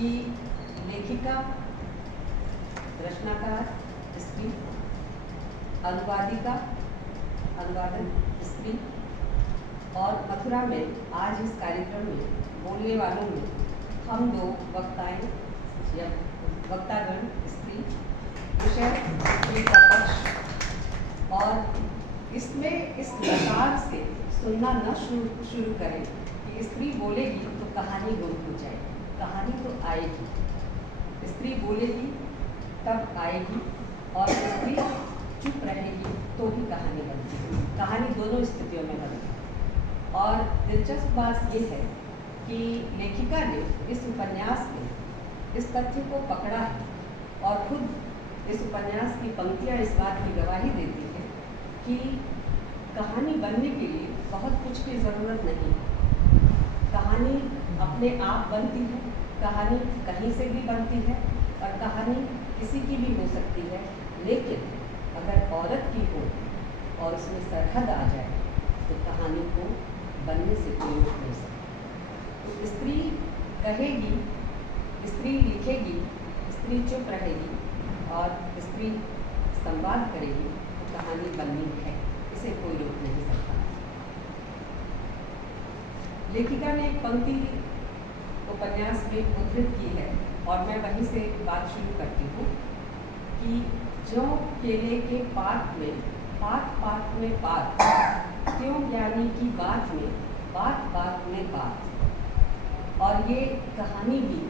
कि लेखिका, रचनाकार स्त्री, अनुवादिका, अनुवादक स्त्री और मथुरा में आज इस कार्यक्रम में बोलने वालों में हम दो वक्ताएं या वक्तागण स्त्री, विषय स्त्री का पक्ष। और इसमें इस प्रकार से सुनना न शुरू करें कि स्त्री बोलेगी तो कहानी गुम हो जाएगी। कहानी तो आएगी, स्त्री बोलेगी तब आएगी, और स्त्री चुप रहेगी तो भी कहानी बनती है। कहानी दोनों स्थितियों में बनती है। और दिलचस्प बात यह है कि लेखिका ने इस उपन्यास में इस तथ्य को पकड़ा है और खुद इस उपन्यास की पंक्तियाँ इस बात की गवाही देती है कि कहानी बनने के लिए बहुत कुछ की ज़रूरत नहीं। कहानी अपने आप बनती है, कहानी कहीं से भी बनती है और कहानी किसी की भी हो सकती है, लेकिन अगर औरत की हो और उसमें सरहद आ जाए तो कहानी को बनने से कोई रोक नहीं सकता। तो स्त्री कहेगी, स्त्री लिखेगी, स्त्री चुप रहेगी और स्त्री संवाद करेगी तो कहानी बननी है, इसे कोई रोक नहीं सकता। लेखिका ने एक पंक्ति उपन्यास में उद्धृत की है और मैं वहीं से बात शुरू करती हूँ कि जो केले के पात में पात में पात, क्यों ज्ञानी की बात में बात बात में बात। और ये कहानी भी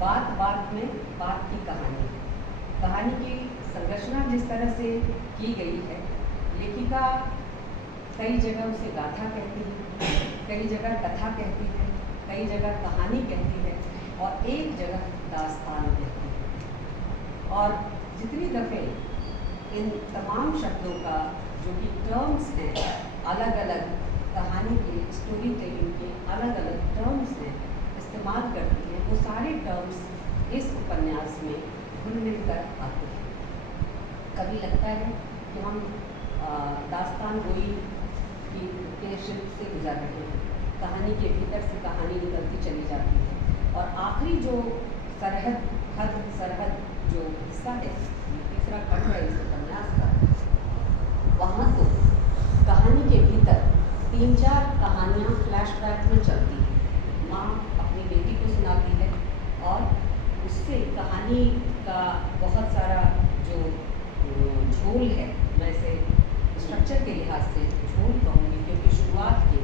बात बात में बात की कहानी है। कहानी की संरचना जिस तरह से की गई है, लेखिका कई जगह उसे गाथा कहती है, कई जगह कथा कहती है, कई जगह कहानी कहती है और एक जगह दास्तान कहती है। और जितनी दफ़े इन तमाम शब्दों का जो कि टर्म्स हैं, अलग अलग कहानी के, स्टोरी टेलिंग के अलग अलग टर्म्स हैं, इस्तेमाल करती हैं, वो सारे टर्म्स इस उपन्यास में घुल मिल कर आते हैं। कभी लगता है कि हम दास्तान गोई के शिल्प से गुजर रहे हैं, कहानी के भीतर से कहानी निकलती चली जाती है और आखिरी जो सरहद जो हिस्सा है, तीसरा खंड है इस उपन्यास का, वहाँ तो कहानी के भीतर 3-4 कहानियाँ फ्लैशबैक में चलती हैं। माँ अपनी बेटी को सुनाती है और उससे कहानी का बहुत सारा जो झोल है, मैं इसे स्ट्रक्चर के लिहाज से झोल कहूँगी, क्योंकि शुरुआत के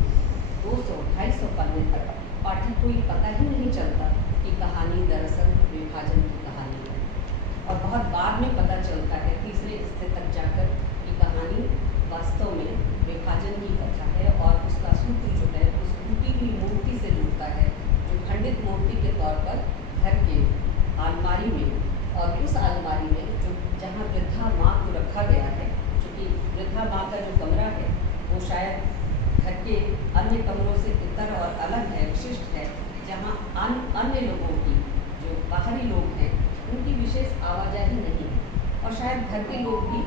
200-250 पन्ने तक पाठक को ये पता ही नहीं चलता कि कहानी दरअसल विभाजन की कहानी है। और बहुत बाद में पता चलता है, तीसरे हिस्से तक जाकर, कि कहानी वास्तव में विभाजन की कथा है और उसका सूत्र जो है उस टूटी हुई मूर्ति से जुड़ता है, जो खंडित मूर्ति के तौर पर घर के अलमारी में, और उस अलमारी में जो जहाँ वृद्धा माँ को रखा गया है, क्योंकि वृद्धा माँ का जो कमरा है वो शायद घर के अन्य कमरों से इतर और अलग है, विशिष्ट है, जहाँ अन्य लोगों की, जो बाहरी लोग हैं, उनकी विशेष आवाजाही नहीं है और शायद घर के लोग भी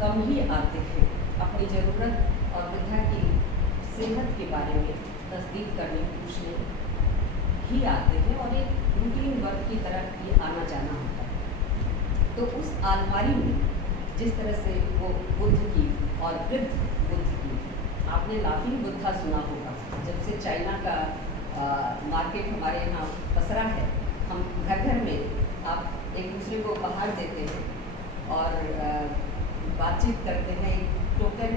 कम ही आते हैं अपनी ज़रूरत और वृद्धा की सेहत के बारे में तस्दीक करने पूछने ही आते हैं और एक रूटीन वर्क की तरह ये आना जाना होता है। तो उस अलमारी में जिस तरह से वो बुद्ध की और वृद्ध बुद्ध की, आपने लाफिंग बुद्धा सुना होगा, जब से चाइना का मार्केट हमारे यहाँ पसरा है, हम घर घर में आप एक दूसरे को उपहार देते हैं और बातचीत करते हैं, टोकन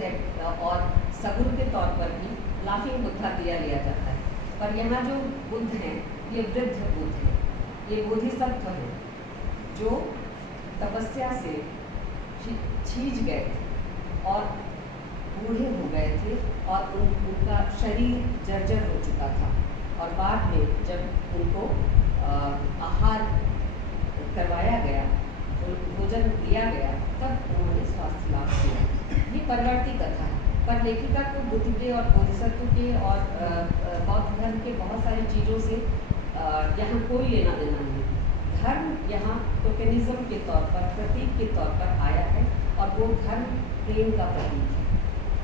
और सगुन के तौर पर भी लाफिंग बुद्धा दिया लिया जाता है। पर यहाँ जो बुद्ध हैं ये वृद्ध बुद्ध हैं, ये बोधिसत्व हैं जो तपस्या से छीज गए थे और बूढ़े हो गए थे और उनका शरीर जर्जर हो चुका था और बाद में जब उनको आहार करवाया गया, भोजन दिया गया, तब उन्होंने स्वास्थ्य लाभ किया। ये परवर्ती कथा है, पर लेखिका को बुद्ध के और बोधिसत्व के और बौद्ध धर्म के बहुत सारी चीज़ों से यहाँ कोई लेना देना नहीं। धर्म यहाँ टोकनिज्म के तौर पर, प्रतीक के तौर पर आया है और वो धर्म प्रेम का प्रतीक है।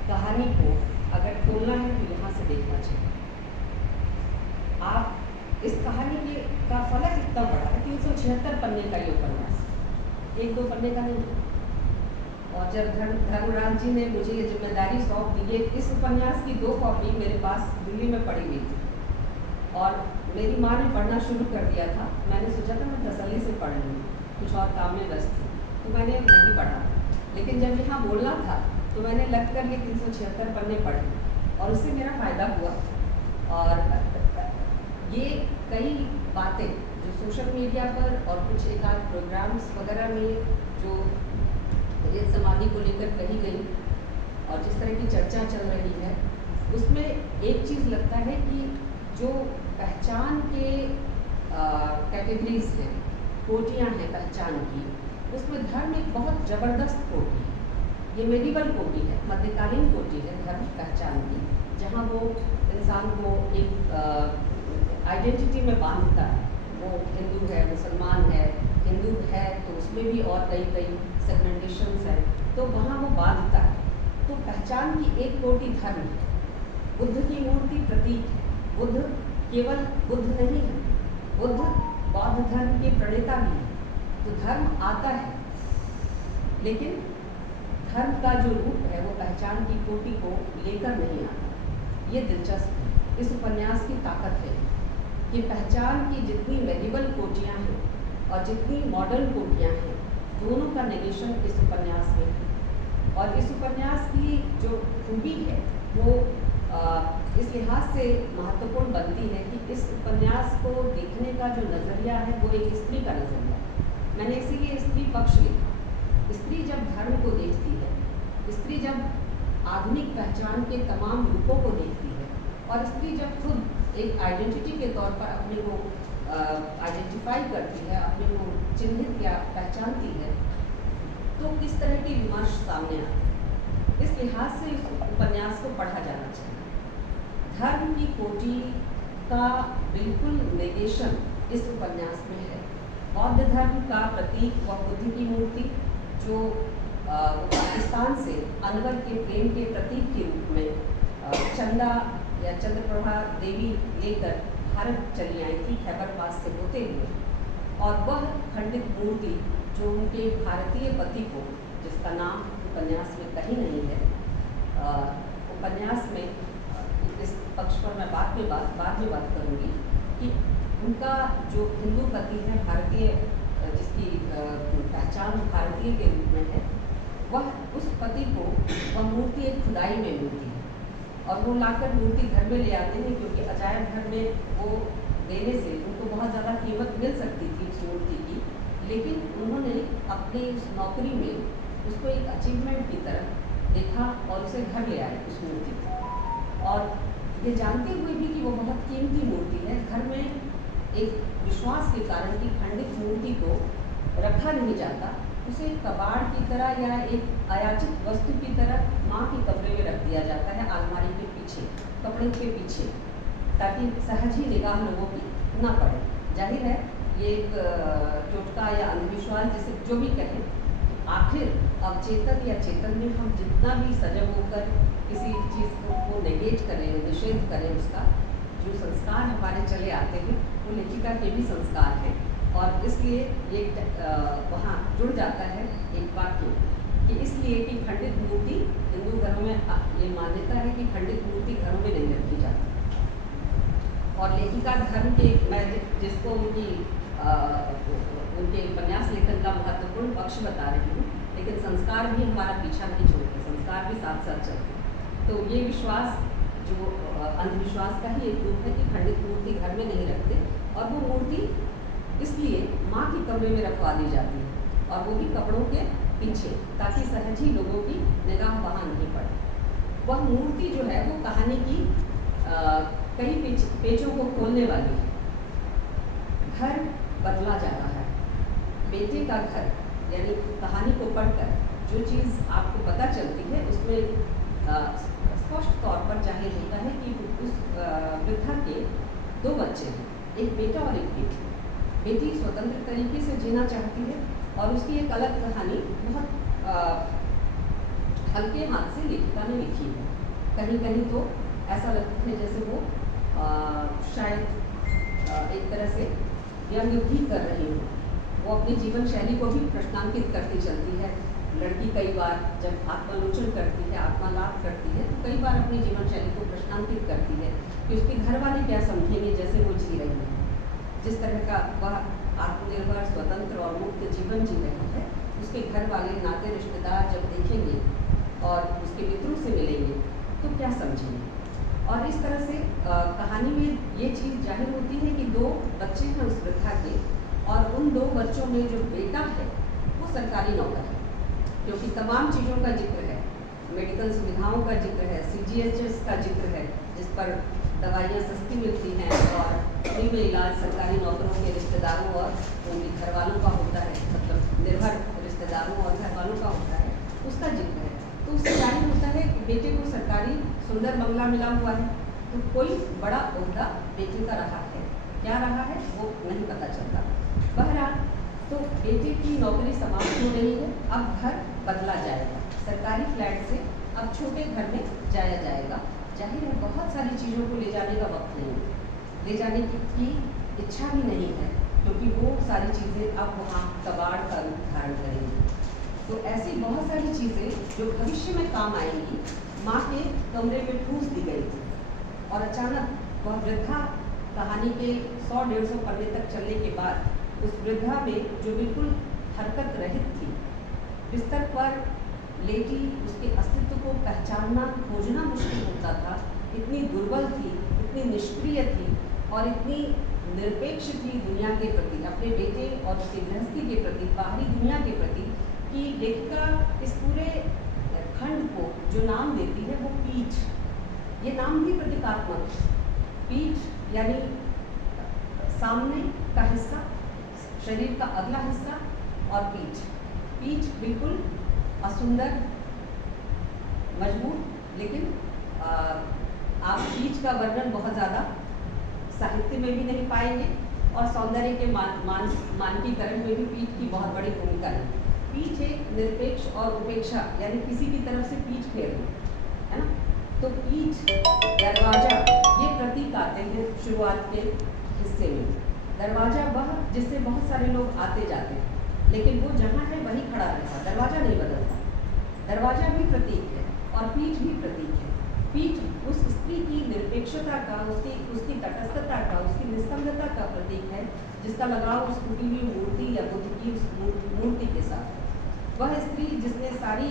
कहानी को अगर खोलना है तो यहाँ से देखना चाहिए। आप इस कहानी का फलक इतना बड़ा है, 376 पन्ने का ये उपन्यास, 1-2 पन्ने का नहीं है। और जब धर्मराज जी ने मुझे ये जिम्मेदारी सौंप दी है, इस उपन्यास की 2 कॉपी मेरे पास दिल्ली में पड़ी हुई थी और मेरी माँ ने पढ़ना शुरू कर दिया था। मैंने सोचा था मैं तसल्ली से पढ़ लूँ, कुछ और काम में व्यस्त थी, तो मैंने नहीं पढ़ा। लेकिन जब यहाँ बोलना था तो मैंने लग कर ये 376 पन्ने पढ़े और उससे मेरा फ़ायदा हुआ। और ये कई बातें जो सोशल मीडिया पर और कुछ एक आध प्रोग्राम्स वगैरह में जो रजत समाधि को लेकर कही गई और जिस तरह की चर्चा चल रही है, उसमें एक चीज़ लगता है कि जो पहचान के कैटेगरीज हैं, कोटियाँ हैं पहचान की, उसमें धर्म एक बहुत ज़बरदस्त कोटि है। ये मेडिवल कोटि है, मध्यकालीन कोटि है धर्म पहचान की, जहाँ वो इंसान को एक आइडेंटिटी में बांधता है। वो हिंदू है, मुसलमान है, हिंदू है तो उसमें भी और कई सेगमेंटेशंस हैं, तो वहाँ वो बांधता है। तो पहचान की एक कोटि धर्म है। बुद्ध की मूर्ति प्रतीक है। बुद्ध केवल बुद्ध नहीं है, बुद्ध बौद्ध धर्म के प्रणेता भी है। तो धर्म आता है, लेकिन धर्म का जो रूप है वो पहचान की कोटि को लेकर नहीं आता। ये दिलचस्प है, इस उपन्यास की ताकत है कि पहचान की जितनी मेडिवल कोटियाँ हैं और जितनी मॉडर्न कोटियाँ हैं, दोनों का नेगेशन इस उपन्यास में है। और इस उपन्यास की जो खूबी है वो इस लिहाज से महत्वपूर्ण बनती है कि इस उपन्यास को देखने का जो नज़रिया है वो एक स्त्री का नज़रिया है। मैंने इसीलिए स्त्री पक्ष लिखा। स्त्री जब धर्म को देखती है, स्त्री जब आधुनिक पहचान के तमाम रूपों को देखती है, और स्त्री जब खुद एक आइडेंटिटी के तौर पर अपने को आइडेंटिफाई करती है, अपने को चिन्हित या पहचानती है, तो किस तरह की विमर्श सामने आती है। इस लिहाज से इस उपन्यास को पढ़ा जाना चाहिए। धर्म की कोटि का बिल्कुल नेगेशन इस उपन्यास में है। बौद्ध धर्म का प्रतीक व बुद्ध की मूर्ति जो पाकिस्तान से अनवर के प्रेम के प्रतीक के रूप में चंदा या चंद्रप्रभा देवी लेकर भारत चली आई थी खैबर पास से होते हुए, और वह खंडित मूर्ति जो उनके भारतीय पति को, जिसका नाम उपन्यास में कहीं नहीं है, उपन्यास में इस पक्ष पर मैं बाद में बात करूँगी कि उनका जो हिंदू पति है, भारतीय, जिसकी पहचान भारतीय के रूप में है, वह उस पति को वह मूर्ति एक खुदाई में मिलती है और वो लाकर मूर्ति घर में ले आते हैं, क्योंकि अजायब घर में वो देने से उनको बहुत ज़्यादा कीमत मिल सकती थी उस मूर्ति की, लेकिन उन्होंने अपनी उस नौकरी में उसको एक अचीवमेंट की तरह देखा और उसे घर ले आए उस मूर्ति को। और ये जानते हुए भी कि वो बहुत कीमती मूर्ति है, घर में एक विश्वास के कारण कि खंडित मूर्ति को रखा नहीं जाता, उसे कबाड़ की तरह या एक अयाचित वस्तु की तरह माँ के कमरे में रख दिया जाता है, अलमारी के पीछे, कपड़े के पीछे, ताकि सहज ही निगाह लोगों की न पड़े। जाहिर है ये एक टोटका या अंधविश्वास, जिसे जो भी कहें, आखिर अवचेतन या चेतन में हम जितना भी सजग होकर किसी चीज़ को नेगेट करें, निषेध करें, उसका जो संस्कार हमारे चले आते हैं वो लेखिका के भी संस्कार हैं। और इसलिए ये वहाँ जुड़ जाता है एक वाक्य कि इसलिए कि खंडित मूर्ति हिंदू घरों में ये मान्यता है कि खंडित मूर्ति घरों में नहीं रखी जाती। और लेखिका धर्म के, मैं जिसको उनके उपन्यास लेखन का महत्वपूर्ण पक्ष बता रही हूँ, लेकिन संस्कार भी हमारा पीछा नहीं छोड़ते, संस्कार भी साथ साथ चलते। तो ये विश्वास जो अंधविश्वास का ही एक रूप है कि खंडित मूर्ति घर में नहीं रखते, और वो मूर्ति इसलिए माँ के कमरे में रखवा दी जाती है, और वो भी कपड़ों के पीछे, ताकि सहज ही लोगों की निगाह वहाँ नहीं पड़े। वह मूर्ति जो है वो कहानी की कई पेचों को खोलने वाली है। घर बदला जा रहा है, बेटे का घर, यानी कहानी को पढ़कर जो चीज़ आपको पता चलती है उसमें स्पष्ट तौर पर जाहिर होता है कि उस वृद्धा के 2 बच्चे हैं, एक बेटा और एक बेटी। बेटी स्वतंत्र तरीके से जीना चाहती है और उसकी एक अलग कहानी बहुत हल्के हाथ से लेखिका ने लिखी है। कहीं कहीं तो ऐसा लगता है जैसे वो शायद एक तरह से व्यंग भी कर रही हूँ। वो अपनी जीवन शैली को भी प्रश्नांकित करती चलती है। लड़की कई बार जब आत्मालोचन करती है, आत्मालाप करती है, तो कई बार अपनी जीवन शैली को प्रश्नांकित करती है कि उसके घर वाले क्या समझेंगे जैसे वो जी रही है। जिस तरह का वह आत्मनिर्भर, स्वतंत्र और मुक्त जीवन जी रही है, उसके घर वाले, नाते रिश्तेदार जब देखेंगे और उसके मित्रों से मिलेंगे तो क्या समझेंगे। और इस तरह से कहानी में ये चीज़ जाहिर होती है कि 2 बच्चे हैं उस वृद्धा के, और उन 2 बच्चों में जो बेटा है वो सरकारी नौकर है, क्योंकि तमाम चीज़ों का जिक्र है, मेडिकल सुविधाओं का जिक्र है, CGHS का जिक्र है, जिस पर दवाइयाँ सस्ती मिलती हैं और फ्री में इलाज सरकारी नौकरों के रिश्तेदारों और उनके घर वालों का होता है, मतलब निर्भर रिश्तेदारों और घर वालों का होता है, उसका जिक्र है। तो उससे जाहिर होता है कि बेटे को सरकारी सुंदर बंगला मिला हुआ है, तो कोई बड़ा ओहदा बेटे का रहा है, क्या रहा है वो नहीं पता चलता। बहरहाल तो बेटे की नौकरी समाप्त हो रही है, अब घर बदला जाएगा, सरकारी फ्लैट से अब छोटे घर में जाया जाएगा। जाहिर है बहुत सारी चीज़ों को ले जाने का वक्त नहीं है, ले जाने की इच्छा भी नहीं है, क्योंकि वो सारी चीज़ें अब वहाँ कबाड़ का रूप धारण करेंगी। तो ऐसी बहुत सारी चीज़ें जो भविष्य में काम आएंगी, माँ के कमरे में ठूस दी गई थी, और अचानक वह वृद्धा कहानी के 100-150 पन्ने तक चलने के बाद उस वृद्धा में जो बिल्कुल हरकत रहित थी, बिस्तर पर लेटी, उसके अस्तित्व को पहचानना, खोजना मुश्किल होता था, इतनी दुर्बल थी, इतनी निष्क्रिय थी और इतनी निरपेक्ष थी दुनिया के प्रति, अपने बेटे और उसकी गृहस्थी के प्रति, बाहरी दुनिया के प्रति, कि लेखिका इस पूरे खंड को जो नाम देती है वो पीठ, ये नाम भी प्रतीकात्मक है। पीठ यानी सामने का हिस्सा, शरीर का अगला हिस्सा, और पीठ बिल्कुल असुंदर, मजबूत, लेकिन आप पीठ का वर्णन बहुत ज़्यादा साहित्य में भी नहीं पाएंगे और सौंदर्य के मानकीकरण में भी पीठ की बहुत बड़ी भूमिका है। पीठ एक निरपेक्ष और उपेक्षा, यानी किसी भी तरफ से पीठ फेरना, है ना। तो पीठ, दरवाजा, ये प्रतीक आते हैं शुरुआत के हिस्से में। दरवाजा वह जिससे बहुत सारे लोग आते जाते हैं, लेकिन वो जहाँ है वहीं खड़ा रहता, दरवाजा नहीं बदलता। दरवाजा भी प्रतीक है और पीठ भी प्रतीक है। पीठ उस स्त्री की निरपेक्षता का, उसकी तटस्थता का, उसकी निस्संगता का प्रतीक है, जिसका लगाव उस टूटी हुई मूर्ति या बुद्ध की उस मूर्ति के साथ है। वह स्त्री जिसने सारी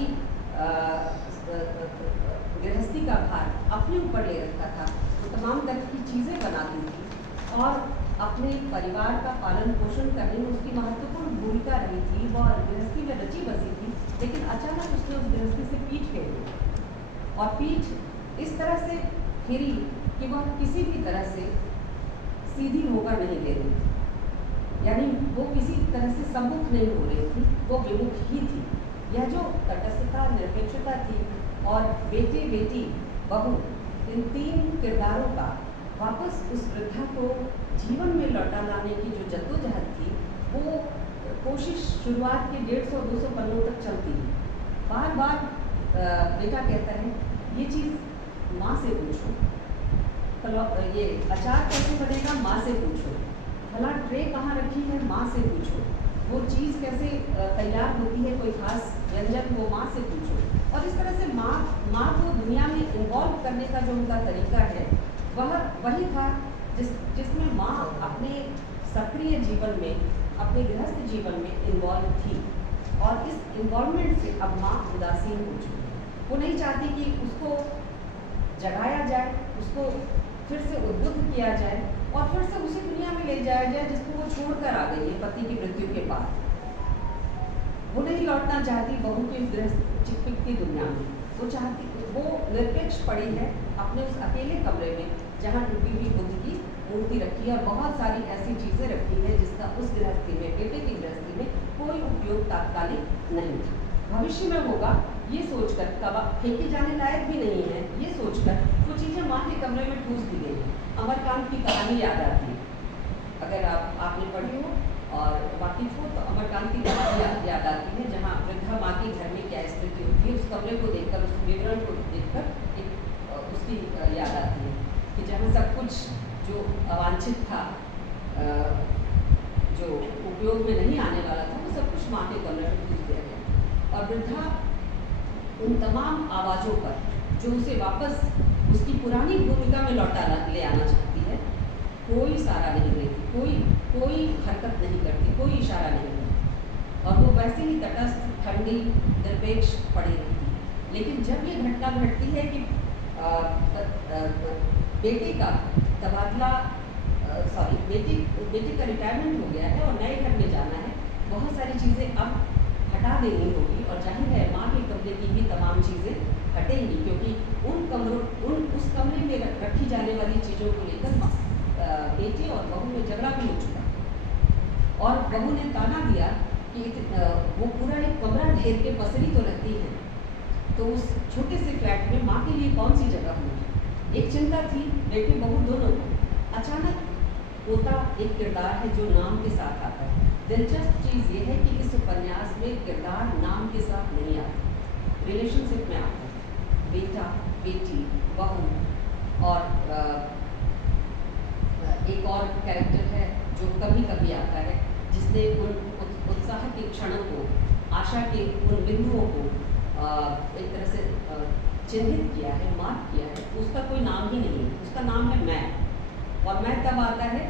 गृहस्थी का भार अपने ऊपर ले रखा था, वो तमाम तरह की चीज़ें बनाती थी और अपने परिवार का पालन पोषण करने में उसकी महत्वपूर्ण भूमिका रही थी। वह गृहस्थी में रची बसी थी, लेकिन अचानक उसने उस गृहस्थी से पीठ फेर ली, और पीठ इस तरह से फिरी कि वह किसी भी तरह से सीधी होकर नहीं ले रही थी, यानी वो किसी तरह से सम्मुख नहीं हो रही थी, वो विमुख ही थी। यह जो तटस्थता, निरपेक्षता थी और बेटे, बेटी, बहू, इन 3 किरदारों का वापस उस वृद्धा को जीवन में लौटा लाने की जो जद्दोजहद थी, वो कोशिश शुरुआत के 150-200 पन्नों तक चलती है। बार बार बेटा कहता है, ये चीज़ माँ से पूछो, ये अचार कैसे बनेगा माँ से पूछो, भला ट्रे कहाँ रखी है माँ से पूछो, वो चीज़ कैसे तैयार होती है, कोई खास व्यंजन, वो माँ से पूछो। और इस तरह से माँ को दुनिया में इन्वॉल्व करने का जो उनका तरीका है, वह वही था जिसमें माँ अपने सक्रिय जीवन में, अपने गृहस्थ जीवन में इन्वॉल्व थी। और इस इन्वॉल्वमेंट से अब माँ उदासीन हो चुकी है। वो नहीं चाहती कि उसको जगाया जाए, उसको फिर से उद्बुद्ध किया जाए और फिर से उसी दुनिया में ले जाया जाए जिसको वो छोड़कर आ गई है पति की मृत्यु के बाद। वो नहीं लौटना चाहती बहू की गृहस्थ चिकपिकती दुनिया में। वो चाहती, वो निरपेक्ष पड़ी है अपने उस अकेले कमरे में जहाँ टूटी हुई बुद्ध की मूर्ति रखी है और बहुत सारी ऐसी चीज़ें रखी है जिसका उस गृहस्थी में, बेटे की गृहस्थी में कोई उपयोग तात्कालिक नहीं था। भविष्य में होगा ये सोचकर, कब फेंके जाने लायक भी नहीं है ये सोचकर, वो चीज़ें माँ के कमरे में ठूस दी गई है। अमरकांत की कहानी याद आती है, अगर आपने पढ़ी हो और वाकिफ हो तो अमरकांत की कहानी याद आती है, जहाँ वृद्धा माँ के घर में क्या स्थिति होती है, उस कमरे को देखकर, उस विवरण को देखकर एक उसकी याद आती है कि जहाँ सब कुछ जो अवांछित था जो उपयोग में नहीं आने वाला था वो सब कुछ माँ के कमरे में भेज दिया गया। और वृद्धा उन तमाम आवाज़ों पर जो उसे वापस उसकी पुरानी भूमिका में लौटा ले आना चाहती है, कोई सारा नहीं देती, कोई हरकत नहीं करती, कोई इशारा नहीं करती, और वो वैसे ही तटस्थ, ठंडी, निरपेक्ष पड़ी रहती है। लेकिन जब ये घटना घटती है कि बेटे का तबादला बेटे का रिटायरमेंट हो गया है और नए घर में जाना है, बहुत सारी चीज़ें अब हटा देनी होगी, और जाहिर है माँ के कमरे की भी तमाम चीज़ें हटेंगी, क्योंकि उस कमरे में रखी जाने वाली चीज़ों को लेकर बेटे और बहू में झगड़ा भी हो चुका। और बहू ने ताना दिया कि वो पूरा एक कमरा घेर के पसरी तो रहती है, तो उस छोटे से फ्लैट में माँ के लिए कौन सी जगह होगी। एक चिंता थी बेटे बहू दोनों को। अचानक पोता एक किरदार है जो नाम के साथ आता है। दिलचस्प चीज़ ये है कि इस उपन्यास में किरदार नाम के साथ नहीं आता, रिलेशनशिप में आता है। बेटा, बेटी, बहू और एक और कैरेक्टर है जो कभी कभी आता है, जिसने उन उत्साह के क्षणों को, आशा के उन बिंदुओं को एक तरह से चिन्हित किया है, मार्क किया है। उसका कोई नाम ही नहीं है, उसका नाम है मैं। और मैं तब आता है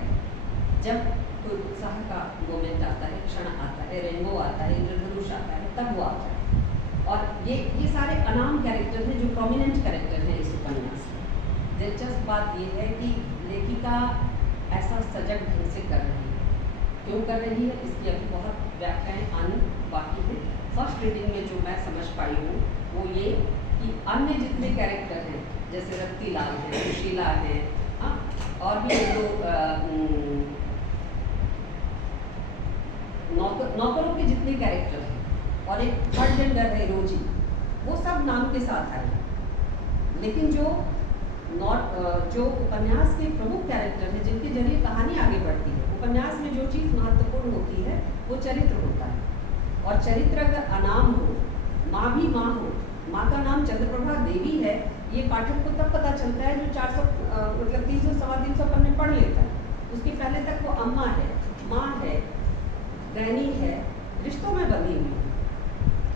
जब कोई उत्साह का मोमेंट आता है, क्षण आता है, रेनबो आता है, इंद्रधनुष आता है, तब वो आता है। और ये सारे अनाम कैरेक्टर हैं जो प्रोमिनेंट कैरेक्टर हैं इस उपन्यास में। दिलचस्प बात ये है कि लेखिका ऐसा सजग ढंग से कर रही है। क्यों कर रही है, इसकी अभी बहुत व्याख्याएँ आनी बाकी हैं। फर्स्ट रीडिंग में जो मैं समझ पाई हूँ वो ये कि अन्य जितने कैरेक्टर हैं, जैसे रत्तीलाल हैं, सुशीला हैं, हाँ, और भी जो नौकरों के जितने कैरेक्टर हैं, और एक थर्ड जेंडर है रोजी, वो सब नाम के साथ आए। लेकिन जो उपन्यास के प्रमुख कैरेक्टर हैं, जिनके जरिए कहानी आगे बढ़ती है, उपन्यास में जो चीज़ महत्वपूर्ण होती है वो चरित्र होता है। और चरित्र अगर अनाम हो, माँ भी माँ हो, माँ का नाम चंद्रप्रभा देवी है, ये पाठक को तब पता चलता है जो 400 मतलब 300 सवा 300 पन्ने पढ़ लेता है। उसके पहले तक वो अम्मा है, माँ है, गृहिणी है, रिश्तों में बंधी हुई है,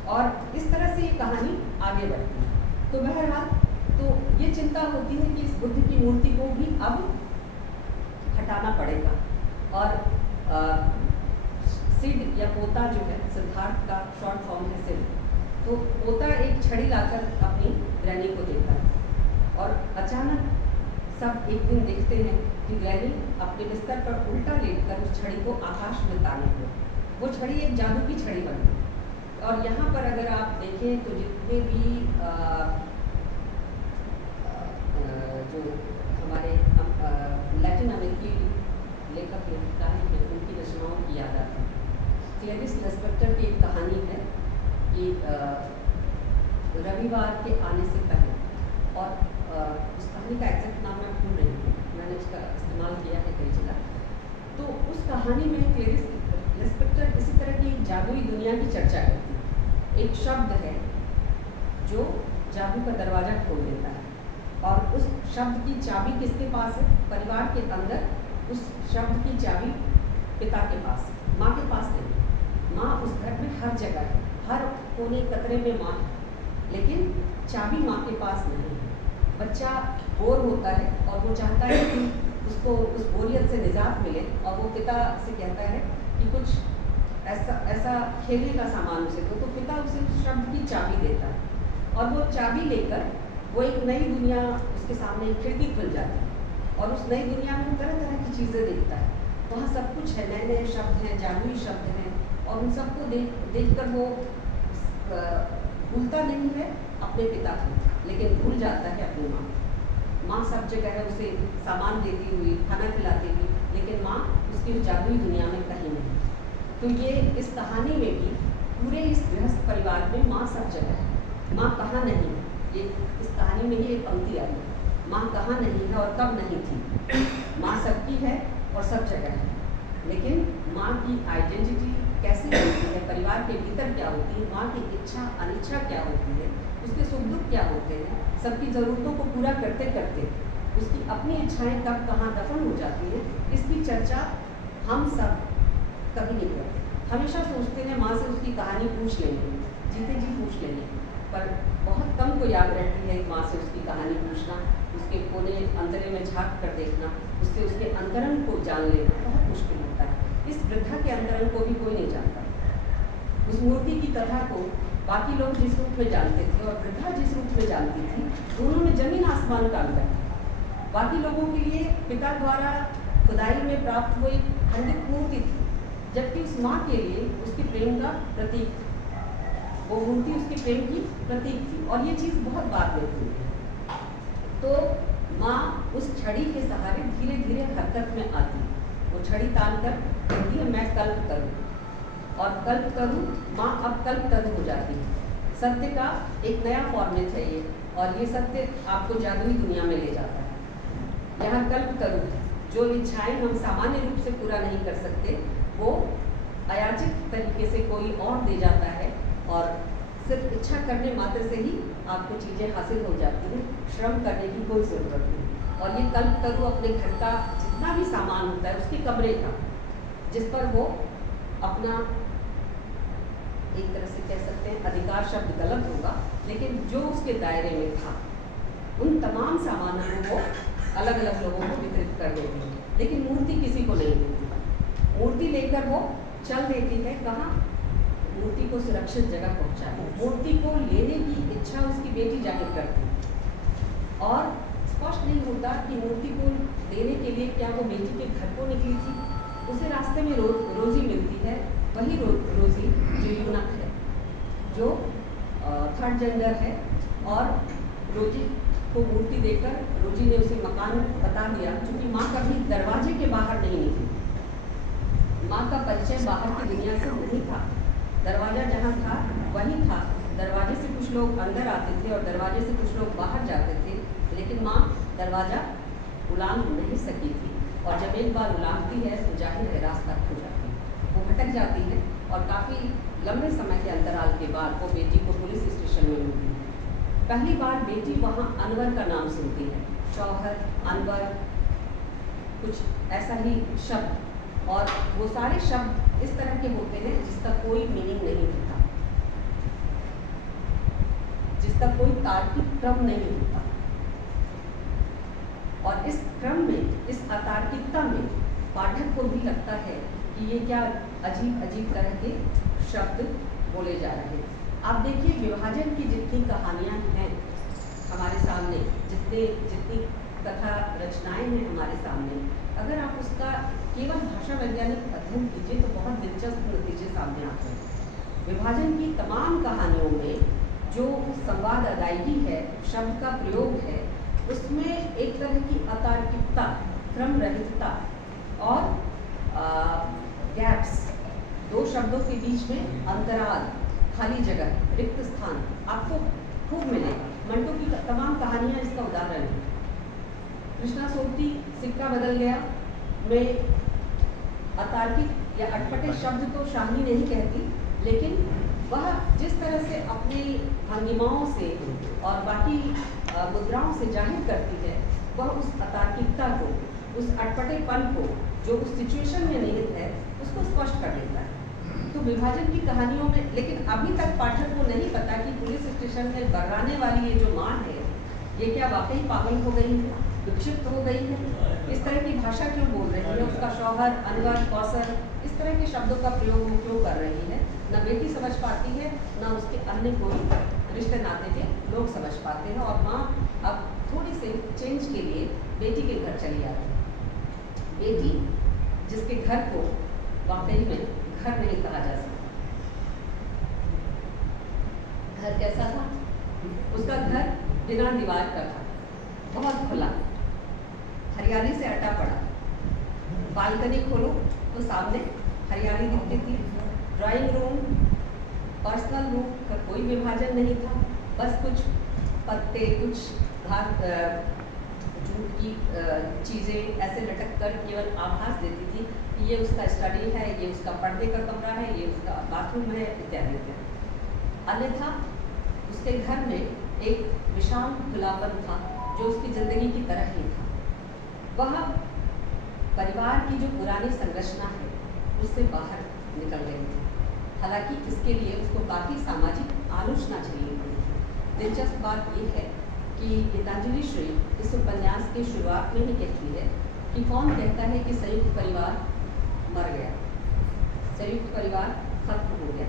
और इस तरह से ये कहानी आगे बढ़ती है। तो बहरहाल तो ये चिंता होती है कि इस बुद्ध की मूर्ति को भी अब हटाना पड़ेगा। और सिड या पोता जो है, सिद्धार्थ का शॉर्ट फॉर्म है सिड, तो पोता एक छड़ी लाकर अपनी गृहिणी को देता है, और अचानक सब एक दिन देखते हैं कि गृहिणी अपने बिस्तर पर उल्टा लेटकर उस छड़ी को आकाश में ताने को, वो छड़ी एक जादू की छड़ी बन गई। और यहाँ पर अगर आप देखें तो जितने भी जो हमारे लैटिन अमेरिकी लेखक लेखिकाएँ हैं, उनकी रचनाओं की याद आती है। क्लेरिस लिस्पेक्टर की एक कहानी है कि रविवार के आने से पहले, और उस कहानी का एग्जैक्ट नाम मैं भूल रही हूँ, मैंने उसका इस्तेमाल किया है कई जगह। तो उस कहानी में क्लेरिस लिस्पेक्टर इसी तरह की जादुई दुनिया की चर्चा करती है। एक शब्द है जो जादू का दरवाज़ा खोल देता है, और उस शब्द की चाबी किसके पास है? परिवार के अंदर उस शब्द की चाबी पिता के पास है, माँ के पास नहीं। माँ उस घर में हर जगह है, हर कोने कतरे में माँ है, लेकिन चाबी माँ के पास नहीं है। बच्चा बोर होता है और वो चाहता है कि उसको उस बोरियत से निजात मिले, और वो पिता से कहता है कि कुछ ऐसा खेलने का सामान उसे दो, तो पिता उसे उस शब्द की चाबी देता है, और वो चाबी लेकर वो एक नई दुनिया उसके सामने एक खिड़की खुल जाती है, और उस नई दुनिया में तरह तरह की चीज़ें देखता है। वहाँ सब कुछ है, नए नए शब्द हैं, जादुई शब्द हैं, और उन सबको देखकर वो भूलता नहीं है अपने पिता को, लेकिन भूल जाता है अपनी माँ। माँ सब जगह है, उसे सामान देती हुई, खाना खिलाती हुई, लेकिन माँ उसकी उस जादुई दुनिया में कहीं नहीं। तो ये इस कहानी में भी पूरे इस गृहस्थ परिवार में माँ सब जगह है, माँ कहाँ नहीं है। ये इस कहानी में ही एक पंक्ति आई है, माँ कहाँ नहीं है और कब नहीं थी। माँ सबकी है और सब जगह है, लेकिन माँ की आइडेंटिटी कैसी होती है, परिवार के भीतर क्या होती है, माँ की इच्छा अनिच्छा क्या होती है, उसके सुख दुख क्या होते हैं, सबकी ज़रूरतों को पूरा करते करते उसकी अपनी इच्छाएं कब कहाँ दफन हो जाती हैं, इसकी चर्चा हम सब कभी नहीं करते। हमेशा सोचते हैं माँ से उसकी कहानी पूछ लेंगे, जीते जी पूछ लेंगे, पर बहुत कम को याद रहती है माँ से उसकी कहानी पूछना, उसके कोने अंतरे में झांक कर देखना, उससे उसके अंतरंग को जान लेना बहुत मुश्किल होता है। इस वृद्धा के अंतरंग को भी कोई नहीं जानता। उस मूर्ति की कथा को बाकी लोग जिस रूप में जानते थे और वृद्धा जिस रूप में जानती थी, दोनों में जमीन आसमान का अंतर था। बाकी लोगों के लिए पिता द्वारा खुदाई में प्राप्त हुई खंडित मूर्ति थी, जबकि उस माँ के लिए उसके प्रेम का प्रतीक था। वो मूर्ति उसके प्रेम की प्रतीक थी और ये चीज़ बहुत बाद में हुई है। तो माँ उस छड़ी के सहारे धीरे धीरे हरकत में आती, वो छड़ी तान कर कहती है मैं कल्प करूँ, और कल्प करूँ माँ अब कल्प तरू हो जाती है। सत्य का एक नया फॉर्मेट है ये, और ये सत्य आपको जादुई दुनिया में ले जाता है। यहाँ कल्प तरू जो इच्छाएं हम सामान्य रूप से पूरा नहीं कर सकते, वो अयाचित तरीके से कोई और दे जाता है, और सिर्फ इच्छा करने मात्र से ही आपको चीज़ें हासिल हो जाती हैं, श्रम करने की कोई ज़रूरत नहीं। और ये कल्प तरू अपने घर का जितना भी सामान होता है, उसके कमरे का, जिस पर वो अपना एक तरह से कह सकते हैं, अधिकार शब्द गलत होगा, लेकिन जो उसके दायरे में था, उन तमाम सामानों को वो अलग अलग लोगों को वितरित कर देती है। लेकिन मूर्ति किसी को नहीं देती। मूर्ति लेकर वो चल देती है कहाँ? मूर्ति को सुरक्षित जगह पहुँचाए। मूर्ति को लेने की इच्छा उसकी बेटी जाहिर करती है, और स्पष्ट नहीं होता कि मूर्ति को देने के लिए क्या वो बेटी के घर को निकली थी। उसे रास्ते में रोजी मिलती है, वही रोजी जो यूनक है, जो थर्ड जेंडर है, और रोजी को मूर्ति देकर रोजी ने उसे मकान बता दिया, क्योंकि माँ कभी दरवाजे के बाहर नहीं निकली। माँ का परिचय बाहर की दुनिया से नहीं था, दरवाजा जहाँ था वही था। दरवाजे से कुछ लोग अंदर आते थे और दरवाजे से कुछ लोग बाहर जाते थे, लेकिन माँ दरवाजा उलांघ नहीं सकी थी, और जब एक बार उलांघती है तो जाहिर है रास्ता खो जाती है, वो भटक जाती है, और काफ़ी लंबे समय के अंतराल के बाद वो बेटी को पुलिस स्टेशन में मिलती है। पहली बार बेटी वहाँ अनवर का नाम सुनती है, शौहर, अनवर, कुछ ऐसा ही शब्द, और वो सारे शब्द इस तरह के होते हैं जिसका कोई मीनिंग नहीं होता, जिसका कोई तार्किक क्रम नहीं होता। और इस क्रम में, इस अतार्किकता में पाठक को भी लगता है कि ये क्या अजीब अजीब तरह के शब्द बोले जा रहे हैं। आप देखिए, विभाजन की जितनी कहानियाँ हैं हमारे सामने, जितनी कथा रचनाएं हैं हमारे सामने, अगर आप उसका केवल भाषा वैज्ञानिक अध्ययन कीजिए तो बहुत दिलचस्प नतीजे सामने आते हैं। विभाजन की तमाम कहानियों में जो संवाद अदायगी है, शब्द का प्रयोग है, उसमें एक तरह की अतार्किकता, क्रम रहितता और गैप्स, दो शब्दों के बीच में अंतराल, खाली जगह, रिक्त स्थान आपको खूब मिलेगा। मंटो की तमाम कहानियाँ इसका उदाहरण है। कृष्णा सोबती सिक्का बदल गया में अतार्किक या अटपटे शब्द तो शालिनी नहीं कहती, लेकिन वह जिस तरह से अपनी भंगिमाओं से और बाकी मुद्राओं से जाहिर करती है, वह उस अतार्किकता को, उस अटपटेपन को जो उस सिचुएशन में निहित है, उसको स्पष्ट कर देता है। तो विभाजन की कहानियों में, लेकिन अभी तक पाठक को नहीं पता कि पुलिस स्टेशन में बर्राने वाली ये जो माँ है, ये क्या वाकई पागल हो गई है, विक्षिप्त हो गई है, इस तरह की भाषा क्यों बोल रही है, उसका शौहर, अनवर, कौसर, इस तरह के शब्दों का प्रयोग वो क्यों कर रही है। न बेटी समझ पाती है, न उसके अन्य कोई रिश्ते नाते के लोग समझ पाते हैं, और माँ अब थोड़ी से चेंज के लिए बेटी के घर चली आती है। बेटी जिसके घर को वाकई में घर नहीं कहा जा सकता। घर कैसा था? उसका घर बिना दीवार का था, बहुत खुला, हरियाली से अटा पड़ा। बालकनी खोलो तो सामने हरियाली दिखती थी। ड्राइंग रूम, पर्सनल रूम का कोई विभाजन नहीं था, बस कुछ पत्ते, कुछ घास, जूट की चीज़ें ऐसे लटक कर केवल आभास देती थी कि ये उसका स्टडी है, ये उसका पर्दे का कमरा है, ये उसका बाथरूम है, इत्यादि इत्यादि। अन्यथा उसके घर में एक विशाल खुलापन था जो उसकी ज़िंदगी की तरह ही था। वह परिवार की जो पुरानी संरचना है उससे बाहर निकल रही थी। हालांकि इसके लिए उसको काफ़ी सामाजिक आलोचना झेलनी पड़ी थी। दिलचस्प बात यह है कि गीतांजलि श्री इस उपन्यास की शुरुआत में ही कहती है कि कौन कहता है कि संयुक्त परिवार मर गया, संयुक्त परिवार खत्म हो गया।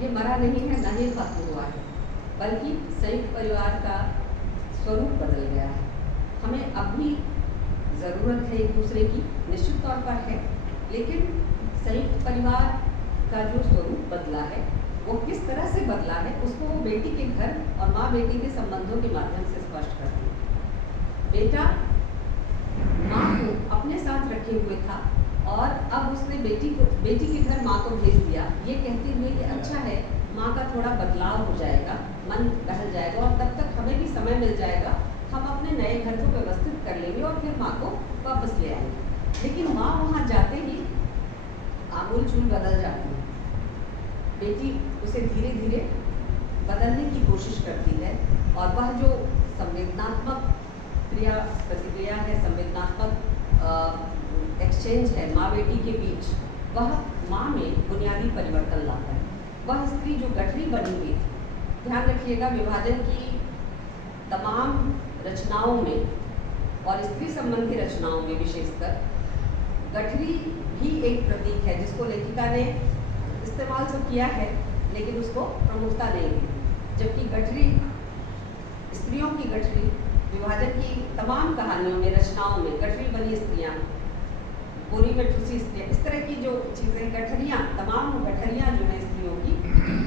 ये मरा नहीं है, न ही खत्म हुआ है, बल्कि संयुक्त परिवार का स्वरूप बदल गया है। हमें अब भी ज़रूरत है एक दूसरे की, निश्चित तौर पर है, लेकिन संयुक्त परिवार का जो स्वरूप बदला है वो किस तरह से बदला है उसको वो बेटी के घर और माँ बेटी के संबंधों के माध्यम से स्पष्ट करती है। बेटा माँ को अपने साथ रखे हुए था और अब उसने बेटी के घर माँ को भेज दिया, ये कहते हुए कि अच्छा है, माँ का थोड़ा बदलाव हो जाएगा, मन बदल जाएगा और तब तक हमें भी समय मिल जाएगा, हम अपने नए घर को व्यवस्थित कर लेंगे और फिर माँ को वापस ले आएंगे। लेकिन माँ वहाँ जाते ही आमूल चूल बदल जाती है। बेटी उसे धीरे धीरे बदलने की कोशिश करती है और वह जो संवेदनात्मक प्रतिक्रिया है, संवेदनात्मक एक्सचेंज है माँ बेटी के बीच, वह माँ में बुनियादी परिवर्तन लाता है। वह स्त्री जो गठरी बनी हुई थी, ध्यान रखिएगा विभाजन की तमाम रचनाओं में और स्त्री संबंधी रचनाओं में विशेषकर गठरी भी एक प्रतीक है जिसको लेखिका ने इस्तेमाल तो किया है लेकिन उसको प्रमुखता नहीं दी। जबकि गठरी, स्त्रियों की गठरी विभाजन की तमाम कहानियों में, रचनाओं में गठरी बनी स्त्रियाँ, बोरी में ठूसी स्त्रियाँ, इस तरह की जो चीज़ें गठरियाँ, तमाम गठरियाँ जो है स्त्रियों की